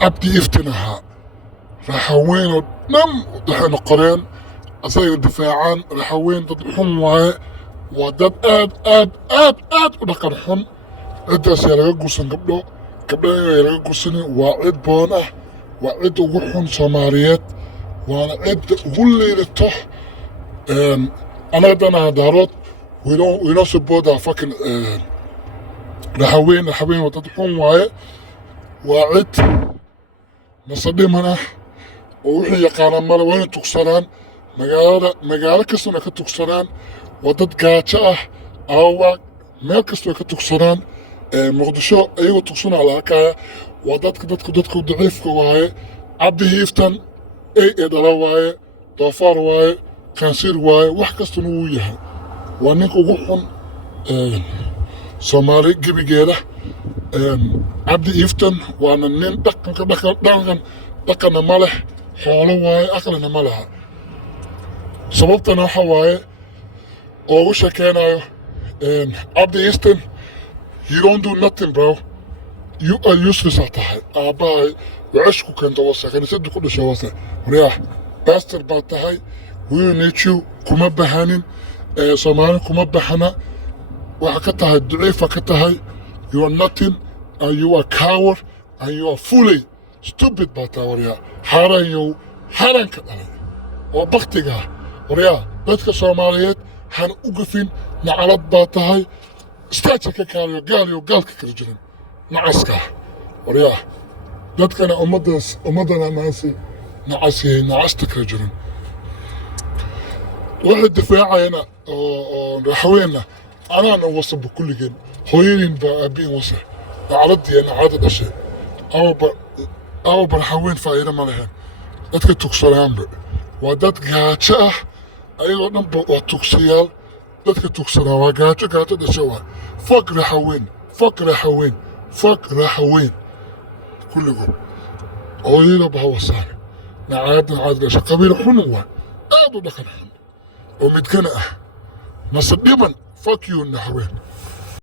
عبدي افتنها رحوين نم دحين قرين أصير دفاعان رحوين تضحون واي ودad aad u dhaqan xun cidaas yaa laga guursan gabdhaha yaa laga guursani waa cid boon ah waa cid ugu xun Soomaaliyeed waana cid ugu liidato anaga dana daarood we don't support our fucking raxaween waa dad xun waaye waa cid nasadhiman ah oo wixii yaqaanaan male waa inay tugsanaan magaalo kastana ka tugsanaan ودad gaajo ah aawaa meel kastoo ka tugsanaan muqdisho ayagoo tugsanaa la arkaya waa dadku daciifka waaye cabdi hiiftan ee dhala waaye doofaar waaye kaansiir waaye wax kastana wuu yahay waa ninka ugu xun Soomaali gebigeeda cabdi hiiftan waana nin dhaqanna ma leh xoolo waaye aqlina ma laha sababtana waxa waaye oo u sheekeynayo Abdi Easton, you don't do nothing bro, you are useless atahay aabahay wacishku keento wasa kaniisadu ku dhashay wasa wariyaah pastor baa tahay we need you kuma bahanin Soomaali kuma bahana waxa ka tahay duciifa ka tahay you are nothing and you are coward and you are fully stupid baa tahay wariyaah haranka dhalay oo baktiga wariyaah dadka Soomaaliyeed han uqufin nacalad baa tahay istaajka kaaliyo gaalka kala jirin nacaska wariyaah dadkana ummadana naasi nacasta kala jirin waxa difaacayna oo raxweena anaana wasab kulligeen hooyadin baa abiin wasa nacaladiina caada dhashay aw raxween faa'iido ma lahayn dadka tugsanaanba waa dad gaajo ah ayagoo dhanba waa tugsayaal dadka tugsanaa waa gaajo dhasha waa faq raxaween kulligood hooyada baa wasaan nacaada dhasha qabiil xun waa aad u dhaqan xun oo midkana ah nasa dhiban fuck you naxaween